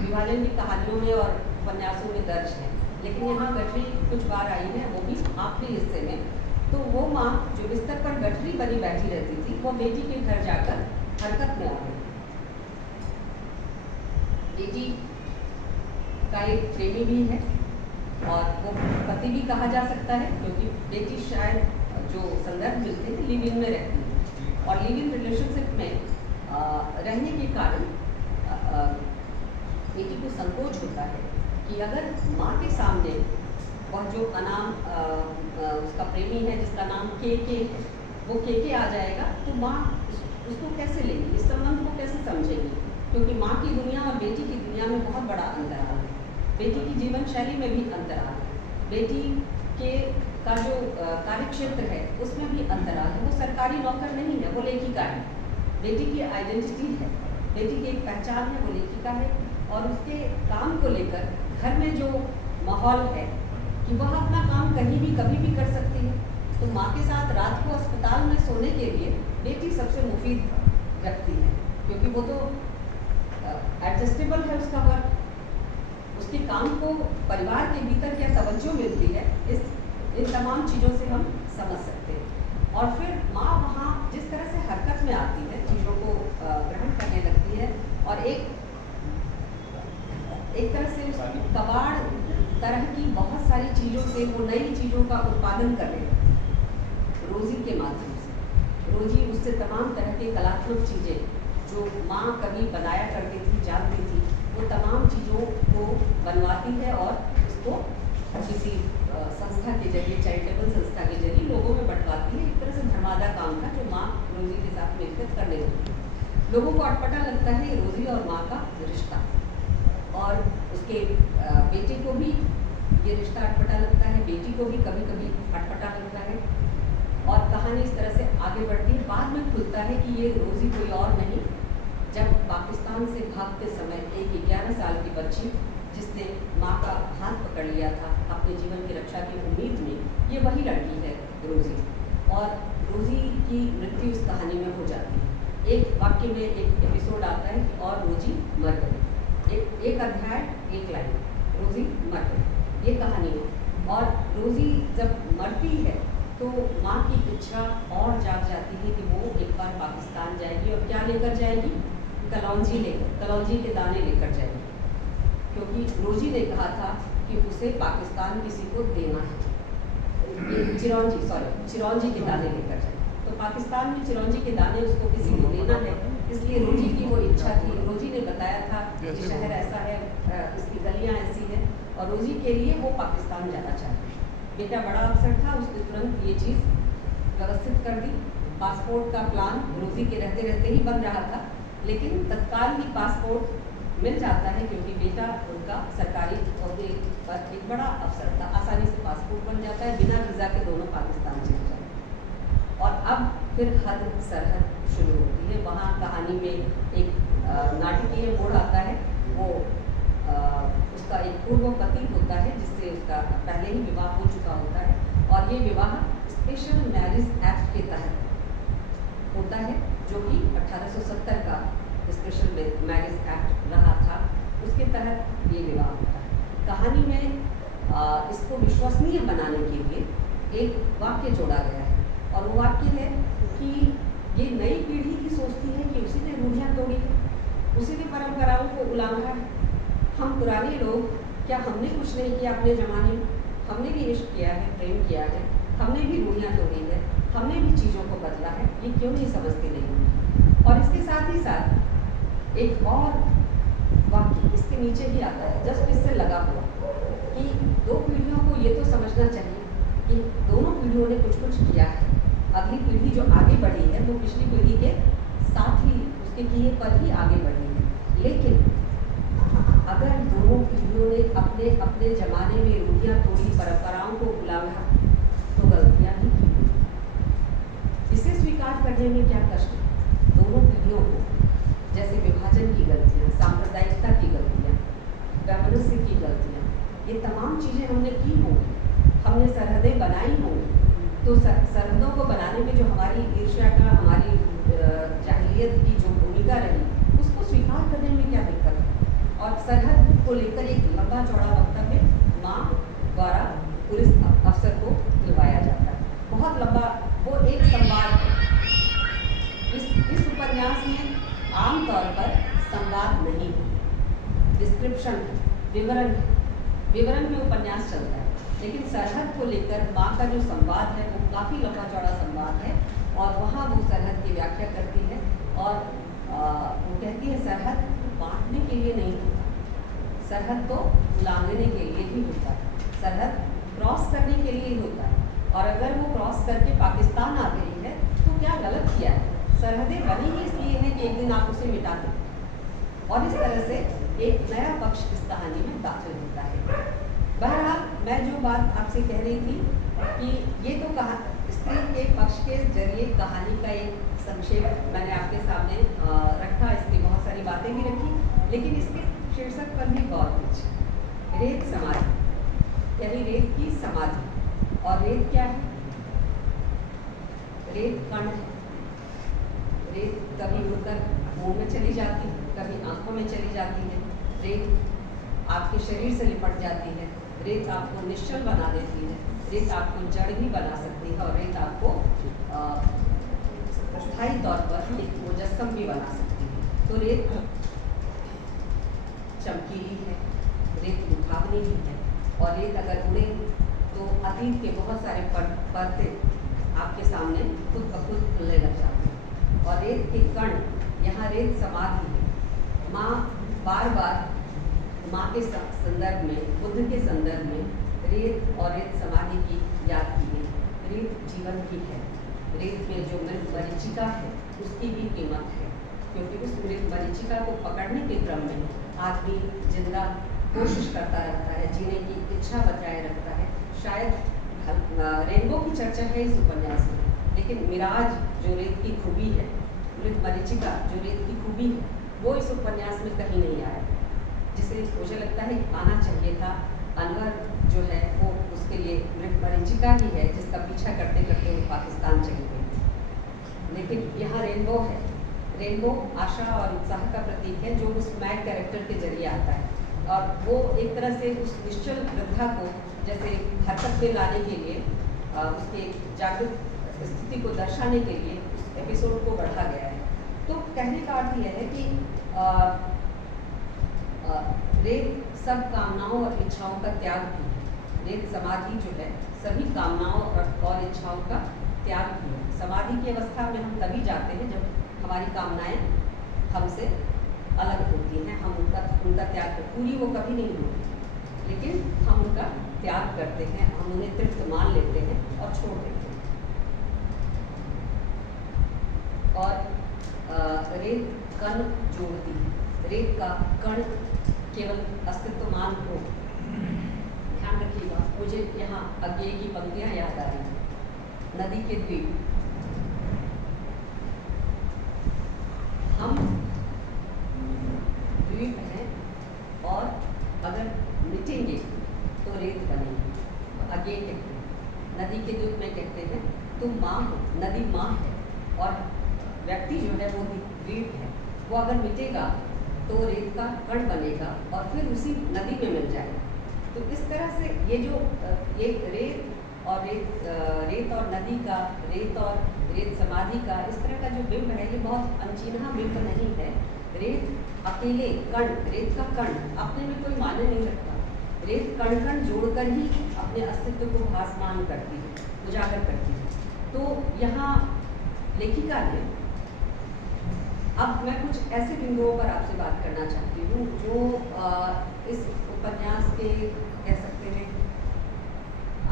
विभाजन की कहानियों में और उपन्यासों में दर्ज है। लेकिन यहाँ गठरी कुछ बार आई है, वो भी आखिरी हिस्से में। तो वो माँ जो बिस्तर पर गठरी बनी बैठी रहती थी, वो बेटी के घर जाकर हरकत में आ गई। बेटी का एक प्रेमी भी है और वो पति भी कहा जा सकता है, क्योंकि बेटी शायद जो संदर्भ मिलते हैं लिव इन में रहती है और लिव इन रिलेशनशिप में रहने के कारण बेटी को संकोच होता है कि अगर माँ के सामने वह जो अनाम उसका प्रेमी है जिसका नाम के है, वो के आ जाएगा तो माँ उसको कैसे लेगी, इस संबंध को कैसे समझेगी, क्योंकि माँ की दुनिया और बेटी की दुनिया में बहुत बड़ा अंतराल है। बेटी की जीवन शैली में भी अंतराल है, बेटी के का जो कार्य क्षेत्र है उसमें भी अंतराल है। वो सरकारी नौकर नहीं है, वो लेखिका है। बेटी की आइडेंटिटी है, बेटी की एक पहचान है, वो लेखिका है। और उसके काम को लेकर घर में जो माहौल है कि वह अपना काम कहीं भी कभी भी कर सकती है। तो माँ के साथ रात को अस्पताल में सोने के लिए बेटी सबसे मुफीद व्यक्ति है, क्योंकि वो तो एडजस्टेबल है उसका वर्क, उसके काम को परिवार के भीतर क्या तवज्जो मिलती है, इन तमाम चीज़ों से हम समझ सकते हैं। और फिर माँ वहाँ जिस तरह से हरकत में आती है, चीज़ों को ग्रहण करने लगती है और एक तरह से कबाड़ तरह की बहुत सारी चीज़ों से वो नई चीज़ों का उत्पादन कर रहे हैं रोज़ी के माध्यम से। रोज़ी उससे तमाम तरह के कलात्मक चीज़ें जो माँ कभी बनाया करती थी, जानती थी, वो तमाम चीज़ों को बनवाती है और उसको किसी संस्था के जरिए, चैरिटेबल संस्था के जरिए लोगों में बंटवाती है। एक तरह से धर्मादा काम का जो माँ रोज़ी के साथ मिलकर करने लगती है। लोगों को अटपटा लगता है रोज़ी और माँ का रिश्ता, और उसके बेटे को भी ये रिश्ता अटपटा लगता है, बेटी को भी कभी कभी अटपटा लगता है। और कहानी इस तरह से आगे बढ़ती है। बाद में खुलता है कि ये रोज़ी कोई और नहीं, जब पाकिस्तान से भागते समय एक 11 साल की बच्ची जिसने माँ का हाथ पकड़ लिया था अपने जीवन की रक्षा की उम्मीद में, ये वही लड़की है रोज़ी। और रोज़ी की मृत्यु इस कहानी में हो जाती है। एक वाक्य में एक एपिसोड आता है कि और रोज़ी मर गई, एक अध्याय एक लाइन, रोज़ी मर गई, ये कहानी है। और रोज़ी जब मरती है तो माँ की इच्छा और जाग जाती है कि वो एक बार पाकिस्तान जाएगी और क्या लेकर जाएगी, कलौंजी के दाने लेकर जाएगी, क्योंकि रोज़ी ने कहा था कि उसे पाकिस्तान किसी को देना है। चिरौंजी के दाने लेकर जाए, तो पाकिस्तान में चिरौंजी के दाने उसको किसी को देना है, इसलिए रोज़ी की वो इच्छा थी। रोज़ी ने बताया था कि शहर ऐसा है, इसकी गलियाँ ऐसी हैं, और रोज़ी के लिए वो पाकिस्तान जाना चाहती। बेटा बड़ा अफसर था, उसने तुरंत ये चीज़ व्यवस्थित कर दी पासपोर्ट का प्लान रोजी के रहते रहते ही बन रहा था, लेकिन तत्काल ही पासपोर्ट मिल जाता है क्योंकि बेटा उनका सरकारी ओहदे पर एक बड़ा अवसर था। आसानी से पासपोर्ट बन जाता है, बिना वीज़ा के दोनों पाकिस्तान चले जाते। और अब फिर हद सरहद शुरू होती है। वहाँ कहानी में एक नाटकीय मोड़ आता है। वो उसका एक पूर्व पति होता है जिससे उसका पहले ही विवाह हो चुका होता है, और ये विवाह स्पेशल मैरिज एक्ट के तहत होता है, जो कि 1870 का स्पेशल मैरिज एक्ट रहा था, उसके तहत ये विवाह होता है। कहानी में इसको विश्वसनीय बनाने के लिए एक वाक्य जोड़ा गया है, और वो वाक्य है कि ये नई पीढ़ी की सोचती है कि उसी ने रूढ़ियाँ तोड़ी है, उसी ने परंपराओं को उलांघा है। हम पुराने लोग, क्या हमने कुछ नहीं किया अपने ज़माने में? हमने भी इश्क किया है, प्रेम किया है, हमने भी रूढ़ियाँ तोड़ी है, हमने भी चीज़ों को बदला है, ये क्यों नहीं समझते नहीं? और इसके साथ ही साथ एक और वाक्य इसके नीचे ही आता है, जस्ट इससे लगा हुआ, कि दो पीढ़ियों को ये तो समझना चाहिए कि दोनों पीढ़ियों ने कुछ कुछ किया है। अगली पीढ़ी जो आगे बढ़ी है वो पिछली पीढ़ी के साथ ही, उसके किए पर ही आगे बढ़ी है। लेकिन अगर दोनों पीढ़ियों ने अपने अपने ज़माने में रूढ़ियाँ तोड़ी, परंपराओं को उलांघा, तो गलतियाँ ही की। इसे स्वीकार करने में क्या कष्ट है? दोनों पीढ़ियों को, जैसे विभाजन की गलतियाँ, सांप्रदायिकता की गलतियाँ, वैमनस्य की गलतियाँ, ये तमाम चीज़ें हमने की होंगी, हमने सरहदें बनाई होंगी। तो सरहदों को बनाने में जो हमारी ईर्ष्या का, हमारी जाहिलियत की जो भूमिका रही, उसको स्वीकार करने में क्या दिक्कत है? और सरहद को लेकर एक लंबा चौड़ा वक्तव्य माँ द्वारा पुलिस अफसर को दिलवाया जाता है। बहुत लंबा वो एक संवाद है। इस उपन्यास में आमतौर पर संवाद नहीं है, डिस्क्रिप्शन, विवरण में उपन्यास चलता है, लेकिन सरहद को लेकर माँ का जो संवाद है वो काफ़ी लंबा चौड़ा संवाद है। और वहाँ वो सरहद की व्याख्या करती है, और वो कहती है सरहद बांटने के लिए नहीं होता, सरहद तो उलांघने के लिए भी होता है, सरहद क्रॉस करने के लिए ही होता है। और अगर वो क्रॉस करके पाकिस्तान आ गई है तो क्या गलत किया है? सरहदें बनी ही इसलिए हैं कि एक दिन आप उसे मिटा दें। और इस तरह से एक नया पक्ष इस कहानी में दाखिल होता है। बहरहाल मैं जो बात आपसे कह रही थी कि ये तो स्त्री के पक्ष के जरिए कहानी का एक संक्षेप मैंने आपके सामने रखा, इसकी बहुत सारी बातें भी रखी, लेकिन इसके शीर्षक पर भी गौर कीजिए, रेत समाधि, यानी रेत की समाधि। और रेत क्या है? रेत कण है। रेत कभी उड़कर मुंह में चली जाती है, कभी आंखों में चली जाती है, रेत आपके शरीर से लिपट जाती है, रेत आपको निश्चल बना देती है, रेत आपको जड़ भी बना सकती है, और रेत आपको स्थायी तौर पर एक मुजस्सम भी बना सकती है। तो रेत चमकीली है, रेत लुभावनी भी है, और रेत अगर उड़े तो अतीत के बहुत सारे पर्दे आपके सामने खुद ब खुद खुलने लग जाते हैं। और रेत के कण, यहाँ रेत समाधि है। माँ बार बार माँ के संदर्भ में, बुद्ध के संदर्भ में रेत और रेत समाधि की याद की गई। रेत जीवन की है, रेत में जो मृत मरीचिका है उसकी भी कीमत है, क्योंकि उस मृत मरीचिका को पकड़ने के क्रम में आदमी जिंदा कोशिश करता रहता है, जीने की इच्छा बचाए रखता है। शायद रेनबो की चर्चा है इस उपन्यास में, लेकिन मिराज जो रेत की खूबी है, मृत मरीचिका जो रेत की खूबी है, वो इस उपन्यास में कहीं नहीं आया, जिसे मुझे लगता है कि आना चाहिए था। अनवर जो है वो उसके लिए मृत मरीचिका ही है जिसका पीछा करते करते वो पाकिस्तान चली गई। लेकिन यहाँ रेनबो है। रेनबो आशा और उत्साह का प्रतीक है जो उस मैग कैरेक्टर के जरिए आता है, और वो एक तरह से उस निश्चल वृद्धा को जैसे हरकत में लाने के लिए, उसके जागृत स्थिति को दर्शाने के लिए उस एपिसोड को बढ़ा गया है। तो कहने का अर्थ यह है कि रेत सब कामनाओं और इच्छाओं का त्याग भी है। रेत समाधि जो है सभी कामनाओं और इच्छाओं का त्याग भी है। समाधि की अवस्था में हम तभी जाते हैं जब हमारी कामनाएं हमसे अलग होती हैं, हम उनका त्याग पूरी वो कभी नहीं होती, लेकिन हम उनका त्याग करते हैं, हम उन्हें तृप्त मान लेते हैं और छोड़ देते हैं। और रेत कण जोड़ती, रेत का कण केवल अस्तित्वमान हो। ध्यान रखिएगा, मुझे यहाँ अज्ञेय की पंक्तियाँ याद आ रही हैं। नदी के द्वीप, हम द्वीप हैं और अगर मिटेंगे तो रेत बनेगी। अज्ञेय कहते हैं, नदी के द्वीप में कहते हैं तुम माँ हो, नदी माँ है और व्यक्ति जो है वो द्वीप है। वो अगर मिटेगा तो रेत का कण बनेगा और फिर उसी नदी में मिल जाएगा। तो इस तरह से ये जो ये रेत और नदी का, रेत समाधि का, इस तरह का जो बिंब है ये बहुत अनचिन्हा बिंब नहीं है। रेत अकेले कण, रेत का कण अपने में कोई मायने नहीं रखता। रेत कण कण जोड़कर ही अपने अस्तित्व को भासमान करती है, उजागर करती है। तो यहाँ लेखिका ने, अब मैं कुछ ऐसे बिंदुओं पर आपसे बात करना चाहती हूँ जो इस उपन्यास के, कह सकते हैं,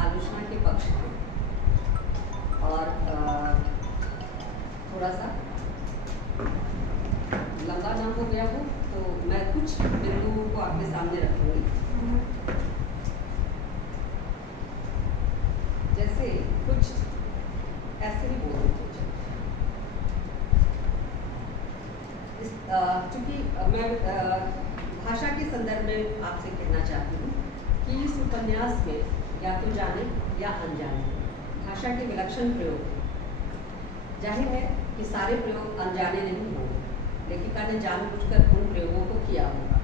आलोचना के पक्ष हैं और थोड़ा सा लंबा नाम हो गया हो तो मैं कुछ बिंदुओं को आपके सामने रखूंगी। जैसे कुछ ऐसे भी बोल रहे चूँकि मैं भाषा के संदर्भ में आपसे कहना चाहती हूँ कि इस उपन्यास में या तो जाने या अनजाने भाषा के विलक्षण प्रयोग हैं। जाहिर है कि सारे प्रयोग अनजाने नहीं होंगे, लेखिका ने जानबूझकर उन प्रयोगों को किया होगा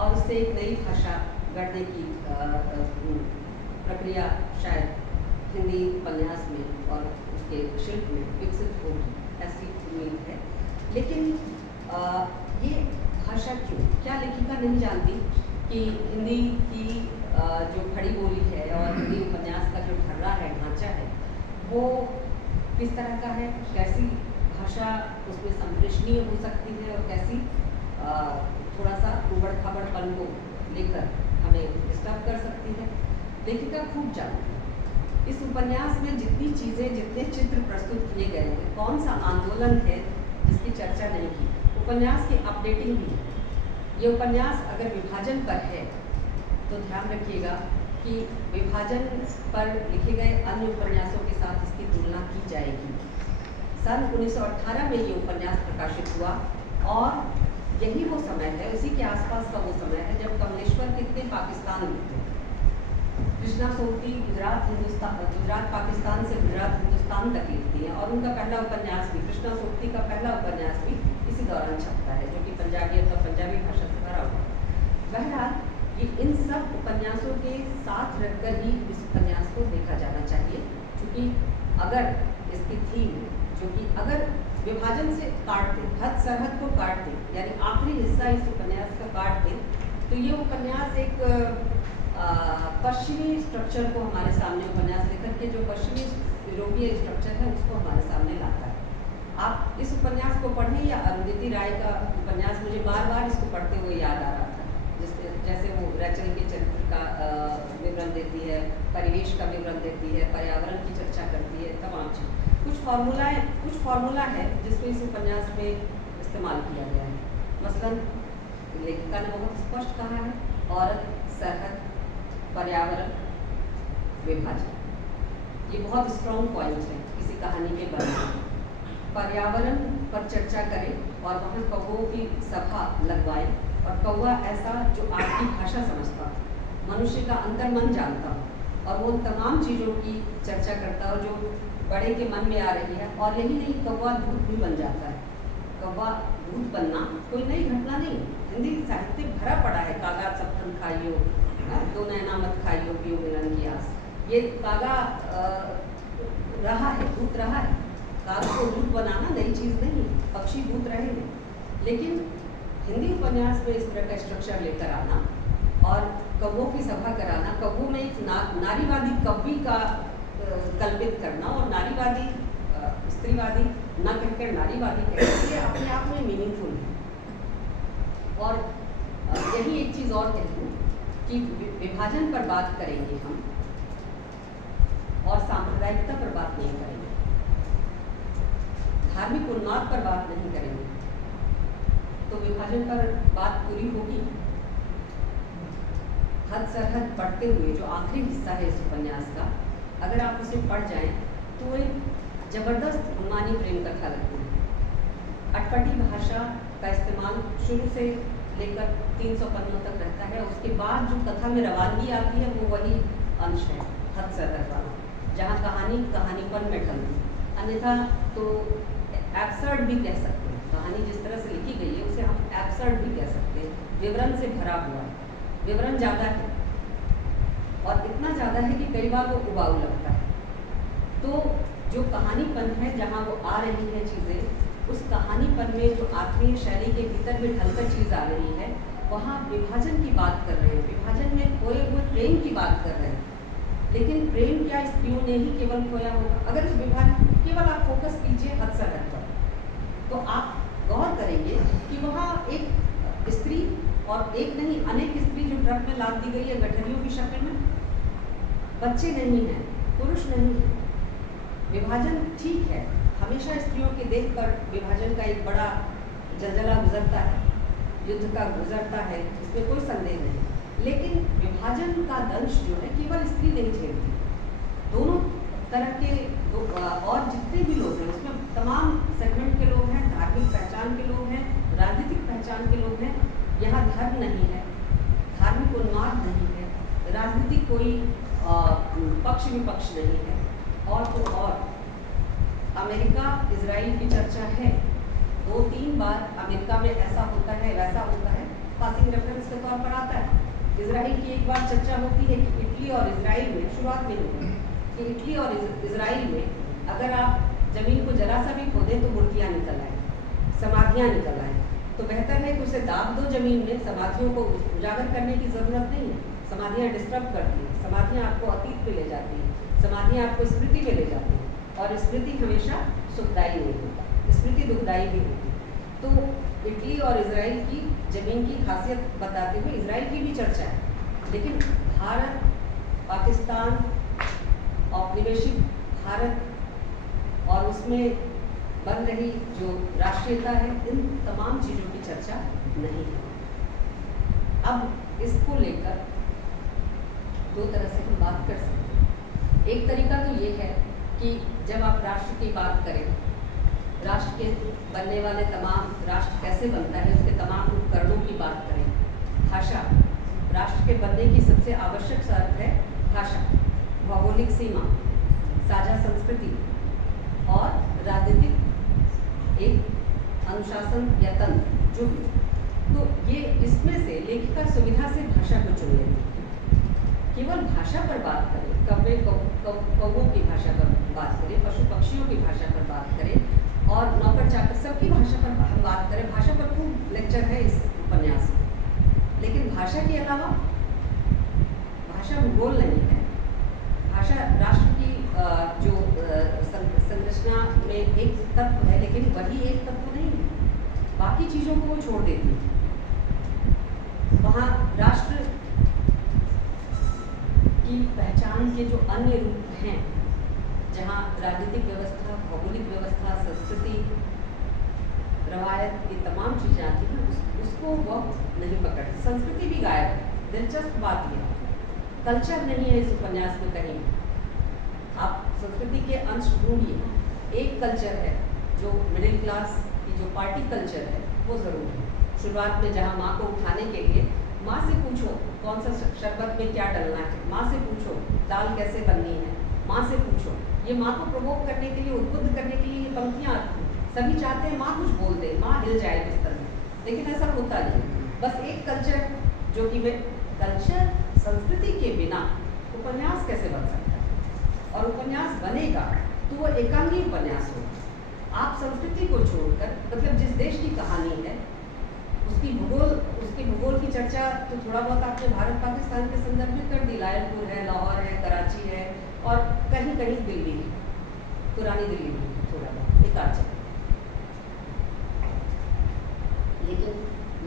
और उससे एक नई भाषा गढ़ने की प्रक्रिया शायद हिंदी उपन्यास में और उसके शिल्प में विकसित होगी, ऐसी उम्मीद है। लेकिन ये भाषा क्यों, क्या लेखिका नहीं जानती कि हिंदी की जो खड़ी बोली है और हिंदी उपन्यास का जो ढर्रा है, ढांचा है, वो किस तरह का है, कैसी भाषा उसमें संप्रेषणीय हो सकती है और कैसी थोड़ा सा उबड़ खाबड़पन को लेकर हमें डिस्टर्ब कर सकती है। लेखिका खूब जानती है। इस उपन्यास में जितनी चीज़ें, जितने चित्र प्रस्तुत किए गए हैं, कौन सा आंदोलन है जिसकी चर्चा नहीं की। उपन्यास की अपडेटिंग भी है। ये उपन्यास अगर विभाजन पर है तो ध्यान रखिएगा कि विभाजन पर लिखे गए अन्य उपन्यासों के साथ इसकी तुलना की जाएगी। सन 1918 में ये उपन्यास प्रकाशित हुआ और यही वो समय है, उसी के आसपास का वो समय है जब कमलेश्वर कितने पाकिस्तान लिखते हैं। कृष्णा सोबती गुजरात पाकिस्तान से गुजरात हिंदुस्तान तक लिखती हैं और उनका पहला उपन्यास भी, कृष्णा सोबती का पहला उपन्यास भी इसी दौरान छपता है, जो कि पंजाबियत और पंजाबी भाषा से भरा हुआ। बहरहाल ये इन सब उपन्यासों के साथ रखकर ही इस उपन्यास को देखा जाना चाहिए, क्योंकि अगर इसकी थीम, जो कि अगर विभाजन से काट दें, हद सरहद को काट दें, यानी आखिरी हिस्सा इस उपन्यास का काट दें, तो ये उपन्यास एक पश्चिमी स्ट्रक्चर को हमारे सामने, उपन्यास लेखक के जो पश्चिमी यूरोपीय स्ट्रक्चर है उसको हमारे सामने लाता है। आप इस उपन्यास को पढ़ें या अरुंधति राय का उपन्यास, मुझे बार बार इसको पढ़ते हुए याद आ रहा था, जैसे वो रैचल के चरित्र का विवरण देती है, परिवेश का विवरण देती है, पर्यावरण की चर्चा करती है, तमाम चीज़। कुछ फार्मूला है जिसको इस उपन्यास में इस्तेमाल किया गया है। मसलन लेखिका ने बहुत स्पष्ट कहा है, औरत, सरहद, पर्यावरण, विभाजन, ये बहुत स्ट्रॉन्ग पॉइंट्स हैं किसी कहानी के बारे में। पर्यावरण पर चर्चा करें और वहाँ कौवों की सभा लगवाएं, और कौवा ऐसा जो आपकी भाषा समझता हो, मनुष्य का अंतर्मन जानता हो और वो तमाम चीज़ों की चर्चा करता हो जो बड़े के मन में आ रही है। और यही नहीं, कौवा दूध भी बन जाता है। कौवा दूध बनना कोई नई घटना नहीं, हिंदी साहित्य भरा पड़ा है। कागा सप्तन खाइयो, दो नैना मत खाइयो, पियो मिलन की आस। ये कागा रहा है, दूध रहा है। कागा को दूध बनाना नई चीज़ नहीं, पक्षी दूध रहे हैं। लेकिन हिंदी उपन्यास में इस तरह का स्ट्रक्चर लेकर आना और कौवों की सभा कराना, कौवों में एक नारीवादी कवि का कल्पित करना और नारीवादी स्त्रीवादी ना कहकर नारीवादी कहकर, ये अपने आप में मीनिंगफुल है। और यही एक चीज़ और कहूँ कि विभाजन पर बात करेंगे हम और सांप्रदायिकता पर बात नहीं करेंगे। धार्मिक उन्माद पर बात नहीं करेंगे तो विभाजन पर बात पूरी होगी। हद सरहद पढ़ते हुए जो आखिरी हिस्सा है इस उपन्यास का, अगर आप उसे पढ़ जाएं तो एक जबरदस्त रूमानी प्रेम कथा लगती है। अटपटी भाषा का इस्तेमाल शुरू से लेकर 300 पन्नों तक रहता है। उसके बाद जो कथा में रवानगी आती है वो वही अंश है हद सरहद वाला, जहाँ कहानी कहानीपन में ढलती है। अन्यथा तो एब्सर्ड भी कह सकते हैं, कहानी जिस तरह से लिखी गई है उसे हम एब्सर्ड भी कह सकते हैं। विवरण से भरा हुआ है, विवरण ज़्यादा है और इतना ज़्यादा है कि कई बार वो उबाऊ लगता है। तो जो कहानीपन है, जहाँ वो आ रही है चीज़ें, उस कहानीपन में जो आत्मीय शैली के भीतर में ढलकर चीज़ आ रही है, वहाँ विभाजन की बात कर रहे हैं, विभाजन में खोए हुए प्रेम की बात कर रहे हैं। लेकिन प्रेम क्या स्त्रियों ने ही केवल खोया होगा? अगर इस विभाजन केवल आप फोकस कीजिए हद सरहद पर, तो आप गौर करेंगे कि वहाँ एक स्त्री और एक नहीं अनेक स्त्री जो ट्रक में लाद दी गई है गठरियों की शक्ल में, बच्चे नहीं हैं, पुरुष नहीं है। विभाजन ठीक है, हमेशा स्त्रियों के देह पर विभाजन का एक बड़ा जलजला गुजरता है, युद्ध का गुजरता है, इसमें कोई संदेह नहीं। लेकिन विभाजन का दंश जो है केवल स्त्री नहीं झेलती, दोनों तरह के और जितने भी लोग हैं उसमें तमाम सेगमेंट के लोग हैं, धार्मिक पहचान के लोग हैं, राजनीतिक पहचान के लोग हैं। यहाँ धर्म नहीं है, धार्मिक उन्माद नहीं है, राजनीतिक कोई पक्ष विपक्ष नहीं है। और तो और अमेरिका इजराइल की चर्चा है, 2-3 बार अमेरिका में ऐसा होता है वैसा होता है, पासिंग रेफरेंस के तौर पर आता है। इजराइल की एक बार चर्चा होती है कि इटली और इजराइल में शुरुआत में होगी कि इटली और इजराइल में अगर आप जमीन को जरा सा भी खोदें तो मूर्तियाँ निकल आए, समाधियाँ निकल आए। तो बेहतर है कि उसे दाब दो जमीन में, समाधियों को उजागर करने की ज़रूरत नहीं है। समाधियाँ डिस्टर्ब करती हैं, समाधियाँ आपको अतीत में ले जाती हैं, समाधियाँ आपको स्मृति में ले जाती हैं, और स्मृति हमेशा सुखदायी नहीं होती, स्मृति दुखदायी भी होती। तो इटली और इजराइल की जमीन की खासियत बताते हुए इजराइल की भी चर्चा है। लेकिन भारत, पाकिस्तान, औपनिवेशिक भारत और उसमें बन रही जो राष्ट्रीयता है, इन तमाम चीज़ों की चर्चा नहीं है। अब इसको लेकर दो तरह से हम बात कर सकते हैं। एक तरीका तो ये है कि जब आप राष्ट्र की बात करें, राष्ट्र के बनने वाले तमाम, राष्ट्र कैसे बनता है उसके तमाम उपकरणों की बात करें। भाषा, राष्ट्र के बनने की सबसे आवश्यक शर्त है भाषा, भौगोलिक सीमा, साझा संस्कृति और राजनीतिक एक अनुशासन या तंत्र जो भी। तो ये इसमें से लेखिका सुविधा से भाषा को चुन लेती है। केवल भाषा पर बात करें, कौवों की भाषा पर बात करें, पशु पक्षियों की भाषा पर बात करें और नौकर चाकर सबकी भाषा पर हम बात करें। भाषा पर खूब लेक्चर है इस उपन्यास में। लेकिन भाषा के अलावा भाषा भूगोल नहीं है। भाषा राष्ट्र की जो संरचना में एक तत्व है, लेकिन वही एक तत्व नहीं है, बाकी चीज़ों को वो छोड़ देती है। वहाँ राष्ट्र की पहचान के जो अन्य रूप हैं, जहाँ राजनीतिक व्यवस्था, भौगोलिक व्यवस्था, संस्कृति, रवायत, ये तमाम चीज़ें आती हैं, उसको वह नहीं पकड़ती। संस्कृति भी गायब है। दिलचस्प बात यह, कल्चर नहीं है इस उपन्यास में कहीं। आप संस्कृति के अंश ढूंढिए। एक कल्चर है जो मिडिल क्लास की जो पार्टी कल्चर है वो ज़रूर है। शुरुआत में जहाँ माँ को उठाने के लिए माँ से पूछो कौन सा शरबत में क्या डलना है, माँ से पूछो दाल कैसे बननी है, माँ से पूछो। ये माँ को प्रोवोक करने के लिए, उद्बुद्ध करने के लिए ये पंक्तियाँ आती हैं। सभी चाहते हैं माँ कुछ बोल दे, माँ हिल जाए बिस्तर में, लेकिन ऐसा होता नहीं। बस एक कल्चर जो कि वे कल्चर, संस्कृति के बिना उपन्यास कैसे बन सकता है? और उपन्यास बनेगा तो वो एकांगी उपन्यास होगा। आप संस्कृति को छोड़कर, मतलब जिस देश की कहानी है उसकी भूगोल की चर्चा तो थोड़ा बहुत आपने भारत पाकिस्तान के संदर्भ में कर दी। लायलपुर है, लाहौर है, कराची है और कहीं कहीं दिल्ली है, पुरानी दिल्ली में थोड़ा बहुत एक आध जगह। लेकिन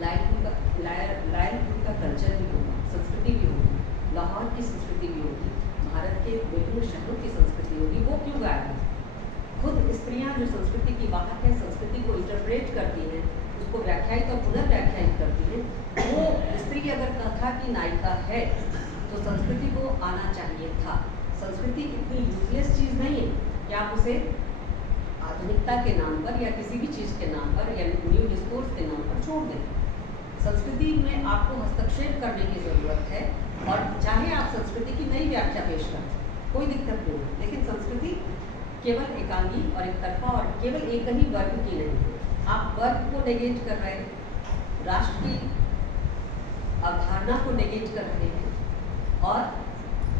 लायलपुर का कल्चर भी होगा, संस्कृति भी होगी, लाहौर की संस्कृति भी होगी, भारत के विभिन्न शहरों की संस्कृति होगी। वो क्यों गायब है? खुद स्त्रियाँ जो संस्कृति की वाहक है, संस्कृति को इंटरप्रेट करती हैं, उसको व्याख्यायित और पुनर्व्याख्यायित करती हैं, वो स्त्री अगर कथा की नायिका है तो संस्कृति को आना चाहिए था। संस्कृति इतनी यूजलेस चीज़ नहीं है कि आप उसे आधुनिकता के नाम पर या किसी भी चीज़ के नाम पर या न्यू डिस्कोर्स के नाम पर छोड़ दें। संस्कृति में आपको हस्तक्षेप करने की ज़रूरत है, और चाहे आप संस्कृति की नई व्याख्या पेश करें, कोई दिक्कत नहीं है, लेकिन संस्कृति केवल एकांगी और एक तरफा और केवल एक ही वर्ग की नहीं है। आप वर्ग को नेगेट कर रहे हैं, राष्ट्र की अवधारणा को नेगेट कर रहे हैं, और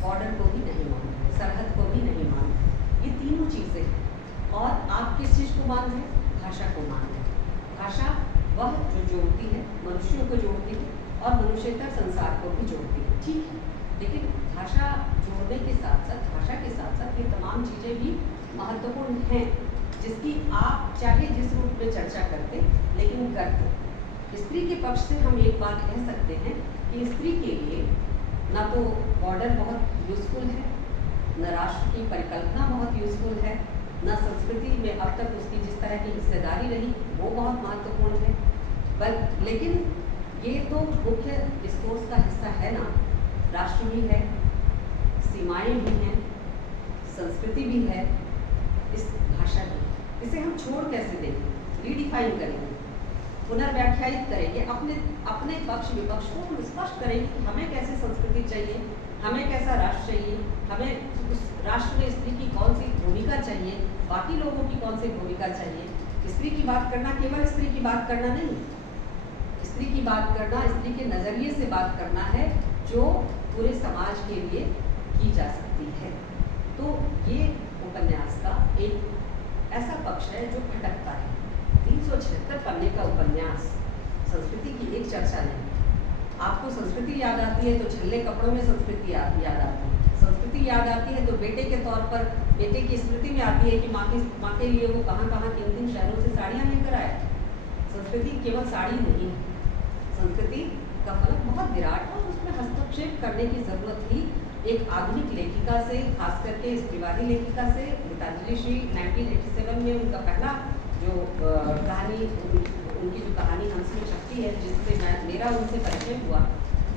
बॉर्डर को भी नहीं मान रहे, सरहद को भी नहीं मान रहे। ये तीनों चीज़ें हैं। और आप किस चीज़ को मान रहे हैं? भाषा को मान रहे हैं। भाषा वह जो जोड़ती है, मनुष्यों को जोड़ती है और मनुष्यतर संसार को भी जोड़ती है, ठीक है। लेकिन भाषा जोड़ने के साथ साथ, भाषा के साथ साथ ये तमाम चीज़ें भी महत्वपूर्ण हैं, जिसकी आप चाहे जिस रूप में चर्चा करते, लेकिन करते। स्त्री के पक्ष से हम एक बात कह सकते हैं कि स्त्री के लिए ना तो बॉर्डर बहुत यूज़फुल है, न राष्ट्र की परिकल्पना बहुत यूज़फुल है, न संस्कृति में अब तक उसकी जिस तरह की हिस्सेदारी रही वो बहुत महत्वपूर्ण है। लेकिन ये तो मुख्य डिस्कोर्स का हिस्सा है ना। राष्ट्र भी है, सीमाएं भी हैं, संस्कृति भी है, इस भाषा भी। इसे हम छोड़ कैसे देंगे? रीडिफाइन करेंगे, पुनर्व्याख्यायित करेंगे, अपने पक्ष विपक्ष को हम स्पष्ट करेंगे कि हमें कैसे संस्कृति चाहिए, हमें कैसा राष्ट्र चाहिए, हमें उस राष्ट्र में स्त्री की कौन सी भूमिका चाहिए, बाकी लोगों की कौन सी भूमिका चाहिए। स्त्री की बात करना केवल स्त्री की बात करना नहीं, स्त्री की बात करना स्त्री के नज़रिए से बात करना है जो पूरे समाज के लिए की जा सकती है। तो ये उपन्यास का एक ऐसा पक्ष है जो खटकता है। 376 पन्ने का उपन्यास, संस्कृति की एक चर्चा नहीं। आपको संस्कृति याद आती है तो छल्ले कपड़ों में संस्कृति याद आती है, संस्कृति याद आती है तो बेटे के तौर पर बेटे की स्मृति में आती है कि माँ के लिए वो कहाँ कहाँ किन शहरों से साड़ियाँ लेकर आए। संस्कृति केवल साड़ी नहीं है, संस्कृति का फलक बहुत विराट है और उसमें हस्तक्षेप करने की ज़रूरत थी एक आधुनिक लेखिका से, खास करके स्त्रीवादी लेखिका से। गीतांजलि श्री 1987 में उनका पहला जो कहानी, उनकी जो कहानी हंस में छपती है, जिससे मेरा उनसे परिचय हुआ,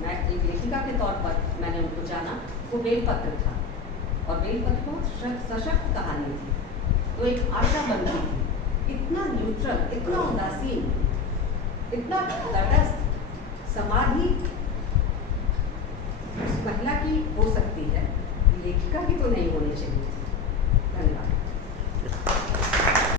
मैं एक लेखिका के तौर पर मैंने उनको जाना, वो बेलपत्र था। और बेलपत्र बहुत सशक्त कहानी थी, तो एक आशा बनती थी। इतना न्यूट्रल, इतना उदासीन, इतना तटस्थ समाधि उस महिला की हो सकती है, लेखिका की तो नहीं होनी चाहिए।